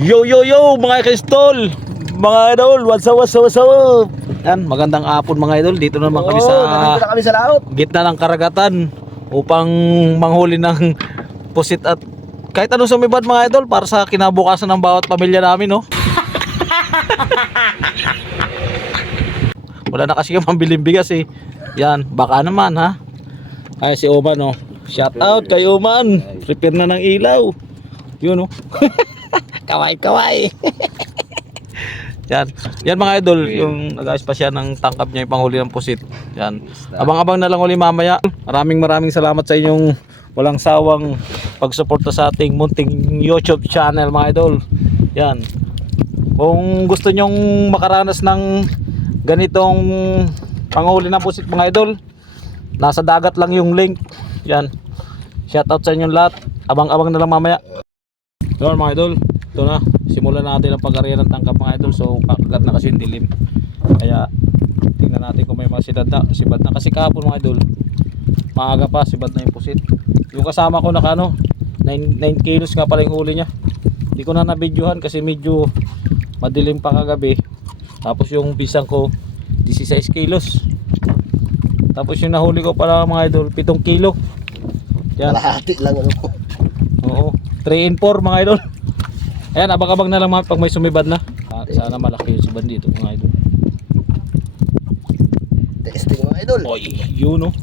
Yo yo yo mga kristol, mga idol, what's up? Yan, magandang hapon mga idol. Dito naman kami dito na kami sa laot. gitna ng karagatan upang manghuli ng pusit at kahit anong sumibad mga idol para sa kinabukasan ng bawat pamilya namin, no? Wala na kasi yung pambiling bigas eh. Yan, baka naman ha. Ay si Oman, no. Shout out kay Oman. Prepare na ng ilaw. Yun, no. Kaway. Yan. Yan mga idol, yung nag-ayos pa siya ng tangkap niya yung panghuli ng pusit. Yan. Abang-abang na lang uli mamaya. Maraming salamat sa inyong walang sawang pagsuporta sa ating munting YouTube channel mga idol. Yan. Kung gusto nyong makaranas ng ganitong panghuli ng pusit mga idol, nasa dagat lang yung link. Yan. Shoutout sa inyong lahat. Abang-abang na lang mamaya. Yun mga idol, ito na. Simulan natin ang pag-area ng tangkap mga idol. So kakagat na kasi yung dilim. Kaya tingnan natin kung may mga sibad na. Kasi kahapon mga idol, maaga pa, sibad na yung pusit. Yung kasama ko naka 9 kilos nga pala yung huli niya. Hindi ko na nabidyohan kasi medyo madilim pa kagabi. Tapos yung pisang ko 16 kilos. Tapos yung nahuli ko pala mga idol 7 kilo. Yan. Kalahati lang ano. Oo, 3 and 4 mga idol. Ayan, abang-abang na lang mga pag may sumibad na. Sana malaki yung sibad dito mga idol. Testing mga idol. Oy, yun oh.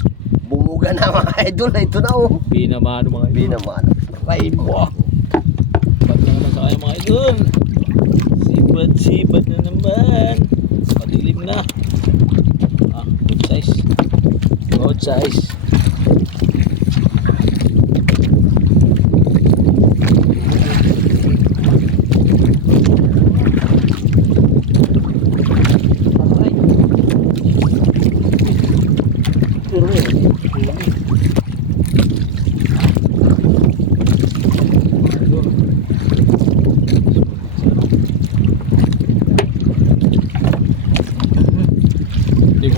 Bumuga na mga idol. Ito na oh. Binamano mga idol. Binamano. Wow. Sibad na naman sa kanya mga idol. Sibad na naman. Madilim na. Good size. Good size.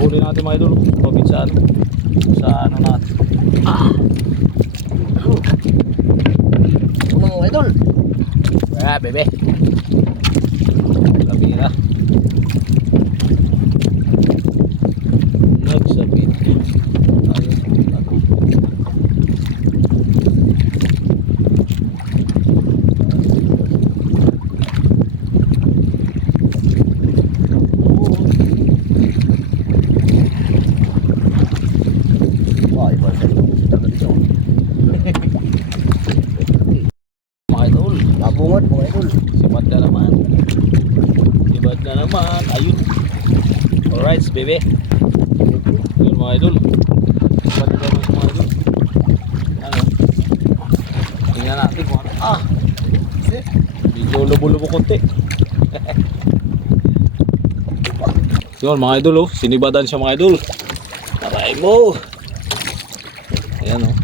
Huli natin mga idol, pabit sa ano natin. Ano mga idol? Bebe. Labira. Nagsabit. Mabungot mga idol. Sibad na naman. Ayun. Alright, bebe. Yun mga idol. Sibad na naman mga idol. Ano? Tingnan natin kung ano. Medyo lubo-lubo konti. Yun mga idol, oh. Sinibadan siya mga idol. Taray mo. Ayan oh.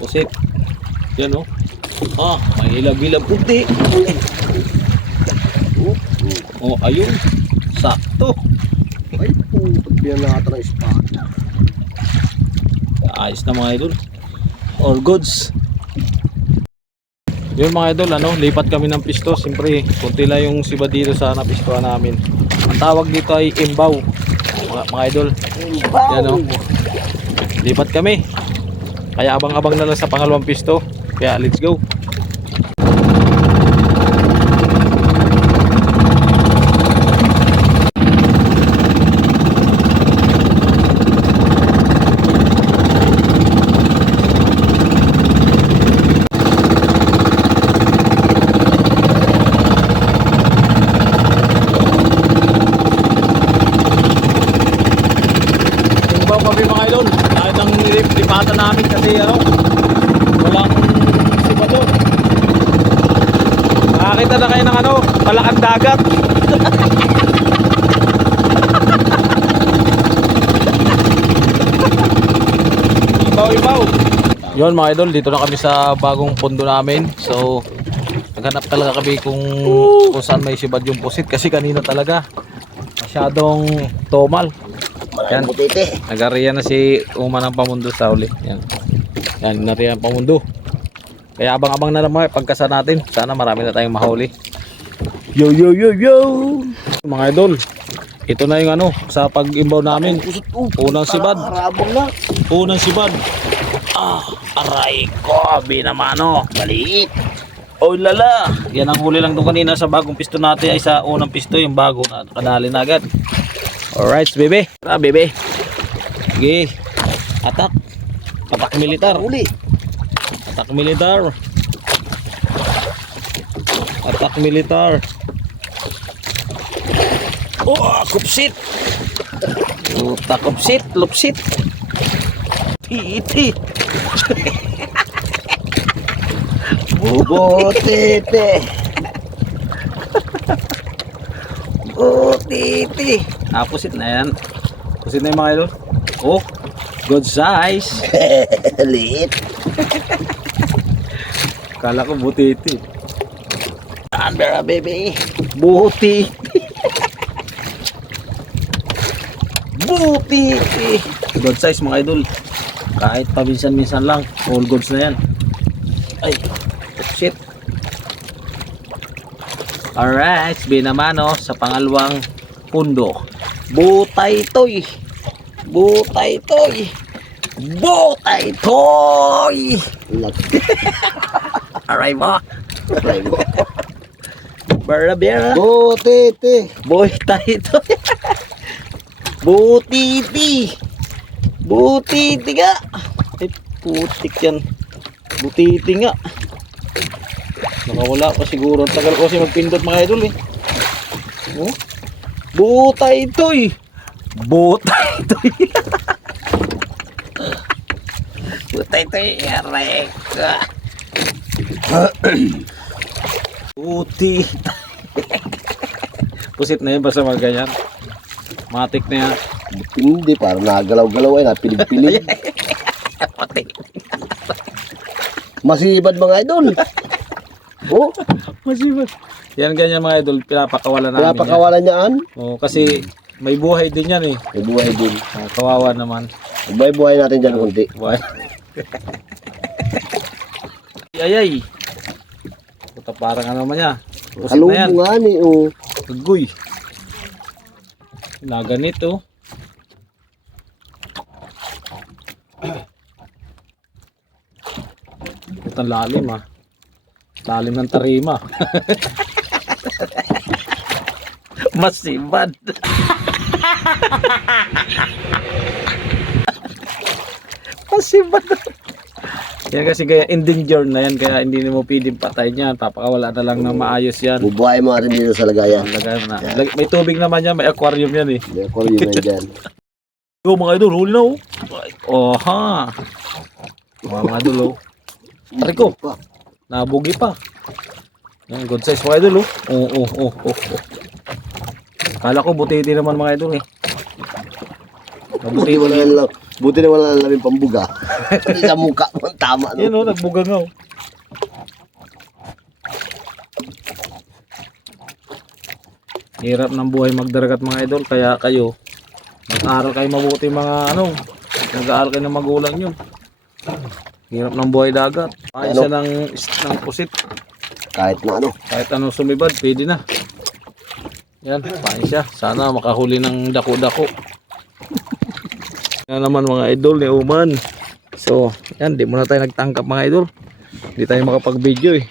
Pusit. Yan oh. May hilab-hilab puti. Oh, ayun. Sakto. Ay po, biyan na ata ng espada. Ayos na mga idol. All goods. Yun mga idol, ano, lipat kami ng pisto. Siyempre, kunti lang yung siba dito sa napistohan namin. Ang tawag dito ay imbaw. Mga idol. Yan oh. Lipat kami. Kaya abang-abang na lang sa pangalawang pisto. Kaya let's go. Imbaw kami mga idol. Kahit ang lipatan namin kasi ano, walang sibador. Nakakita na kayo ng ano, palakang dagat. Ibaw. Yun mga idol, dito na kami sa bagong pondo namin. So naghanap talaga kami kung saan may sibad yung pusit. Kasi kanina talaga masyadong tomal. Yan. Nag-area na si Uma ng pamundo sa uli. Yan. Yan, nariyan pamundo. Kaya abang-abang na naman pagkasa natin. Sana marami na tayong mahuli. Yo yo yo yo. Mga idol, ito na yung ano sa pag-imbaw namin. Unang sibad. Harabang na. Unang sibad. Aray ko, binamano. Maliit. Oh lala. Yan ang huli lang doon kanina sa bagong pisto natin ay sa unang pisto yung bago na nakadali na agad. Alright, bebe. Tara, bebe. Sige. Atak. Atak militar. Uli. Atak militar. Atak militar. Oh, kupsit. Takupsit, lupsit. Iti. Butiti. Butiti. Pusit na yan. Pusit na yung mga idol. Oh, good size. Liit. Kala ko butiti. Under baby. Butiti. Butiti. Good size mga idol. Kahit paminsan-minsan lang, all goods na yan. Ay, shit. Alright, binamano sa pangalawang pundo. Butay toy. Butay toy. Butay toy. Aray mo. Aray mo. Barabera. Butiti. Butay toy. Butiti. Butiti nga. Ay, putik yan. Butiti nga. Nakawala pa siguro. Tagal ko kasi magpindot mga idol eh. Oh? Butay toy. Butay toy. Butay toy. Aray ka. Buti. Pusit na yun basta mga ganyan. Matik na yan. Hindi, parang nagalaw-galaw ay napilig-pilig. Matik. Masibad mga idol. Oh, Masibad. Yan ganyan mga idol, pinapakawalan namin. pinapakawalan niyaan. Oh, kasi may buhay din yan eh. May buhay din. Kawawa naman. Buhay-buhay natin dyan kunti. Buhay. Ayay. Puta parang ano naman niya. Pusit na yan. Kalubong nga ni, oh. Agoy. Naganito. Putang lalim ah. Lalim ng tarima. Masibad. Masibad. Yan kasi kaya endangered na yan kaya hindi mo pwedeng patayin yan. Papakawala na lang ng maayos yan. Bubuhay mo natin dito sa lagayan. Lagay mo na. May tubig naman yan, may aquarium yan eh. May aquarium na dyan. Yo mga idol, huli na oh. Oh ha. Mga idol oh. Tari ko. Nabugi pa. Yan, good size mga idol oh. Oh. Kala ko butiti naman mga idol eh. Buti na wala lang namin pambuga. Hindi sa mukha mo, tama. No? Yan oh, nagbuga nga oh. Hirap ng buhay magdaragat mga idol, kaya kayo mag-aaral kayo mabuti mga ano, mag-aaral kayo ng magulang nyo. Hirap ng buhay dagat. Ay siya ng pusit. Kahit na ano. Kahit ano sumibad, pwede na. Yan, pain siya. Sana makahuli ng dako-dako. Yan naman mga idol ni Uman. So, yan, di muna tayo nagtangkap mga idol. Hindi tayo makapag-video eh.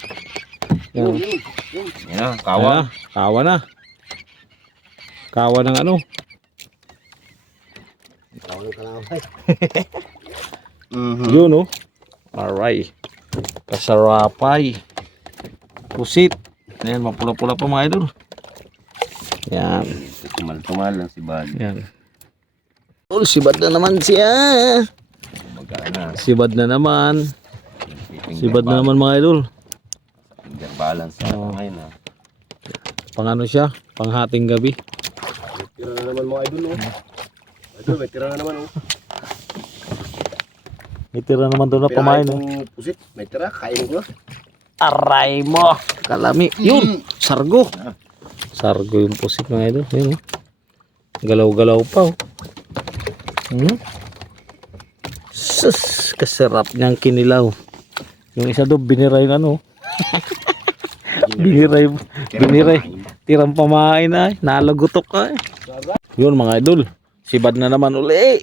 Yan. Yan, kawa. Kawa na. Kawa ng ano. Yun oh. Alright. Kasarapay. Pusit. Ayan, mapula-pula pa mga idol. Yan. Tumal-tumal lang si Bal. Yan. Oh, sibad na naman siya. Magana. Sibad na naman. Sibad na naman mga idol. Finger balance na ngayon ha. Pang ano siya? Panghating gabi. Tira na naman mga idol, oh. Idol, may tira na naman, oh. May tira naman doon na pamain. Oh. Pusit, may tira, kain ko. Aray mo. Kalami. Yun. Sargo. Sargo yung pusit mga idol. Yun, oh. Galaw-galaw pa. Oh. Sus, kasarap niyang kinilaw. Yung isa doon, biniray yung ano. biniray. Tirang pamain ay. Nalagutok ay. Yun mga idol. Sibad na naman uli.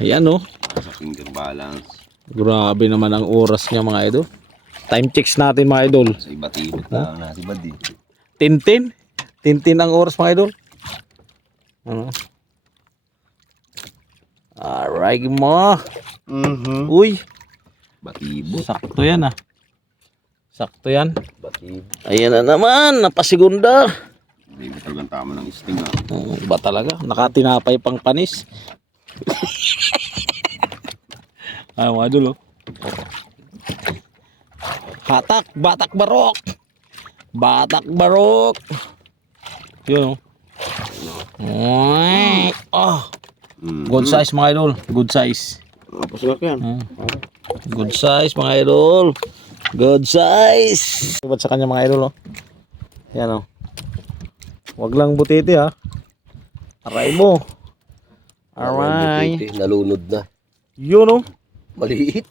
Ayan oh. Sa finger balance. Grabe naman ang oras niya mga idol. Time checks natin mga idol. Sa ibat-ibot na na si Badi. Tintin. Tintin ang oras mga idol. Ano? Alright mo. Uy. Batibot. Sakto yan ah. Sakto yan. Batibot. Ayan na naman. Napasigunda. Hindi mo talagang tama ng sting ah. Ba talaga? Nakatinapay pang panis. Ay mga idol oh. Hatak. Batak barok. Batak barok. Yun oh. Ah. Good size mga idol. Good size. Pasulak yan. Good size mga idol. Good size. Ba't sa kanya mga idol oh. Yan oh. Wag lang butiti ha. Aray mo. Aray. Nalunod na. Yun oh. Maliit.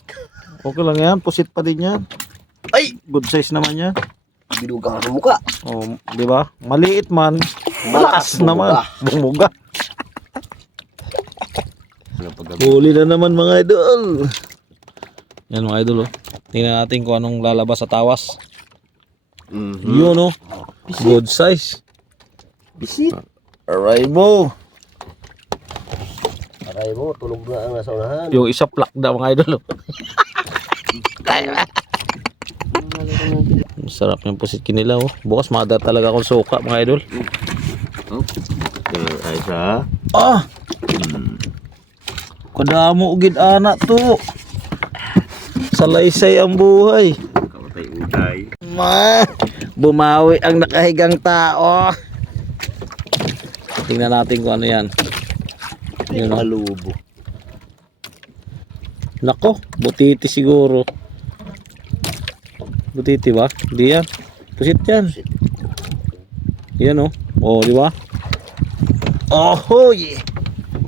Okay lang yan. Pusit pa din yan. Ay! Good size naman yan. Binugang sa mukha. Oh, di ba? Maliit man. Malakas naman. Bumuga. Huli na naman mga idol. Yan mga idol oh. Tingnan natin kung anong lalabas sa tawas. Yun oh. Good size. Bisit. Aray mo. Aray mo, tulog na ang nasa unahan. Yung isa plak na mga idol oh. Masarap yung pusit kinilaw oh. Bukas maada talaga akong suka mga idol. Ay sa. Ah! Kadamo ugid ana to. Salaysay ang buhay. Kamatay uday. Ma, bumawi ang nakahigang tao. Tingnan natin kung ano yan. Yun oh. Malubo. Nako, butiti siguro. Butiti ba? Hindi yan. Pusit yan. Yan oh. Oh, di ba? Oh, yeah.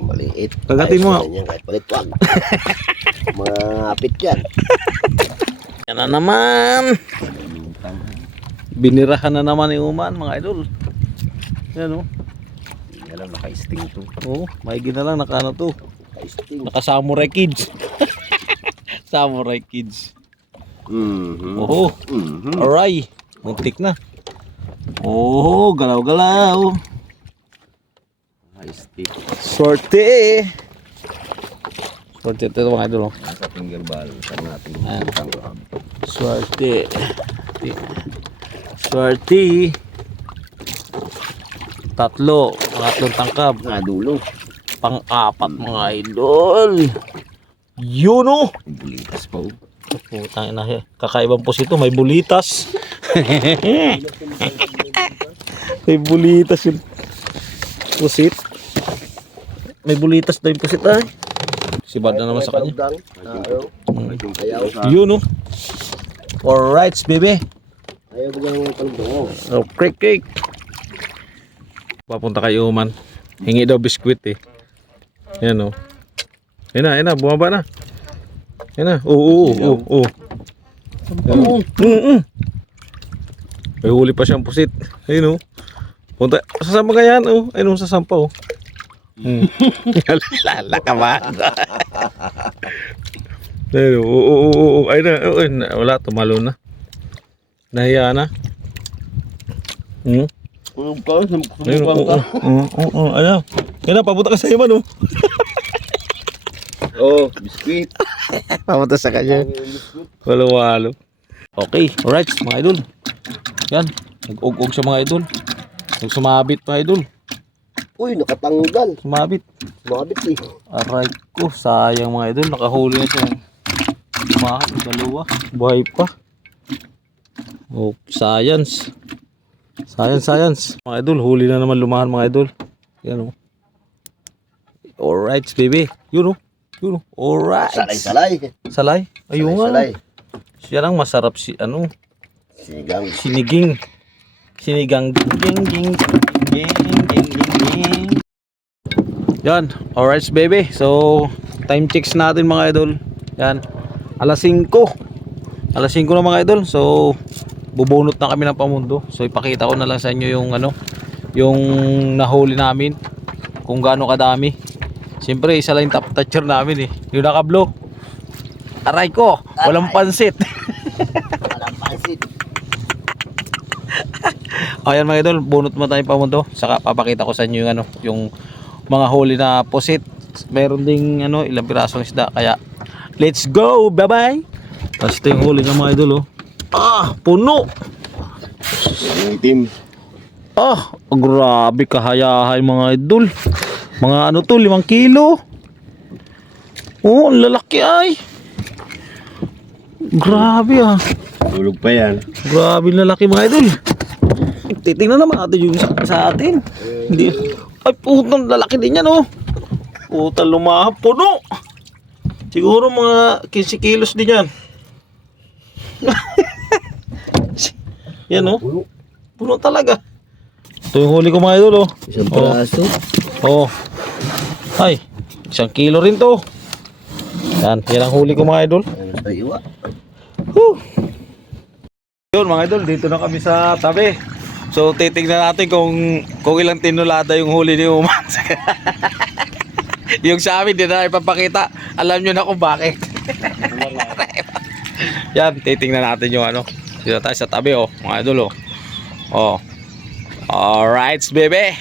Maliit. Kagatin mo. Ayos na yan, kahit palitwag. Mapit yan. Yan na naman. Binirahan na naman ni Uman mga idol. Yan oh. Hindi alam naka-sting to. Oh, may gina lang naka ano to. Kaisting. Naka Samurai Kids. Samurai Kids. Oh, aray. Muntik na. Oh, galaw-galaw. Naka-stick. Sorte. Sorte ito mga idol. Oh. Sa finger balance natin. Swerte. Swerte. Tatlo. Pangatlong tangkab. Nadulo. Pang-apat mga idol. Yun oh. Bulitas pa oh. Putang ina. Kakaibang pusit ito. May bulitas. May bulitas yung pusit. May bulitas na yung pusit ay. Sibad na naman sa kanya. Ayaw. Yun oh. Alright baby. Ayaw bigyan mo talong. Oh, cake. Papunta kay Uman. Hingi daw biskwit eh. Yan oh. Yan na, bumaba na. Yan na. Oo. May huli pa siyang pusit. Ayun oh. Punta. Sasama ka yan oh. Ayun oh, sasampa oh. Lala ka ba? Ayun oh. Oo. Ayun na. Wala, tumalo na. Nahiya na. Ayun, oo. Ano? Yan na, papunta ka sa iman, oh. Oh, biskuit. Papunta sa kanya. Walo-walo. Okay, alright, mga idol. Yan, nag-ug-ug siya mga idol. Nagsumabit mga idol. Uy, nakatanggal. Sumabit. Mabit eh. Aray ko, sayang mga idol. Nakahuli na siya. Mahal, dalawa. Buhay pa. Oh, science. Science. Mga idol, huli na naman lumahan mga idol. Yan oh. Alright, baby. Yun oh. Alright. Salay. Ayun nga. Salay. Siya lang masarap si ano. Sinigang. Sinigang. Ging. Yan. Alright, baby. So, time checks natin mga idol. Yan. Alas 5. Alas 5 na mga idol. So bubunot na kami ng pamundo. So ipakita ko na lang sa inyo yung ano, yung nahuli namin, kung gaano kadami. Siyempre isa lang yung top toucher namin eh, yung nakablo. Aray ko, walang pansit. Walang pansit. Ayan mga idol, bunot mo tayong pamundo. Saka papakita ko sa inyo yung ano, yung mga huli na pusit. Meron ding ano, ilang pirasong isda. Kaya let's go, bye bye. Tapos ito yung huli ng mga idol oh. Ah, puno. Ang itim. Ah, grabe kahayahay mga idol. Mga ano to, 5 kilo. Oh, ang lalaki ay. Grabe ah. Tulog pa yan. Grabe ang lalaki mga idol. Titingnan naman natin yung sa atin. Hindi. Ay, putang lalaki din yan oh. Putang lumahap, puno. Siguro mga 15 kilos din yan. Yan oh. Puno talaga. Ito yung huli ko mga idol oh. Isang piraso. Oh. Ay, 1 kilo rin to. Yan ang huli ko mga idol. Sa iwa. Whew. Yun mga idol, dito na kami sa tabi. So titignan natin kung ilang tinulada yung huli ni Uman. Yung sa amin, di na ipapakita. Alam nyo na kung bakit. Yan, titignan natin yung ano. Dito tayo sa tabi oh, mga idol oh. Oh. Alright, baby.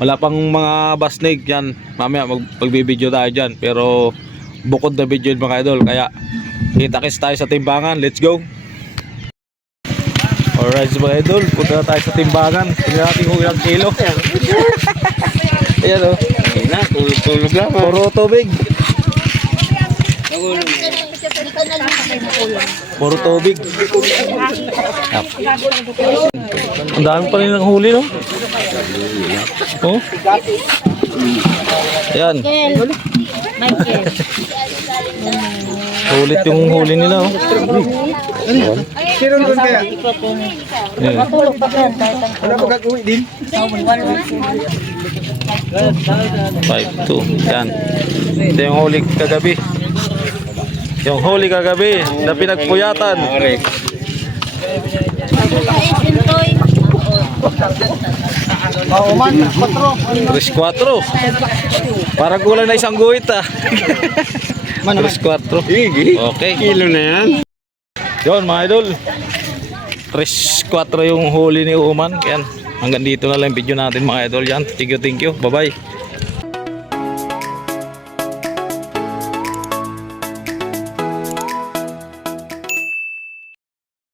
Wala pang mga basnig yan. Mamaya magbibideo tayo dyan. Pero bukod na video yun mga idol. Kaya kita-kits tayo sa timbangan. Let's go. Alright mga idol, punta na tayo sa timbangan. Tingnan natin kung ilang kilo. Ayan o. Tulog lang. Puro tubig. Puro tubig. Ang dami pa rin ng huli no? Oh. Ayan. Michael. Sulit yung huli nila oh. Ayan. Matulog pa ka. Wala ba gagawin din? 5-2. Yan. Ito yung huli kagabi. Yung huli kagabi na pinagpuyatan. Oo man, 3-4. Parang kulang na isang guhit ah. 3-4. Okay. Kilo na yan. Yun mga idol. 3-4 yung huli ni Uman. Yan. Hanggang dito na lang video natin mga idol yan. Thank you. Bye bye.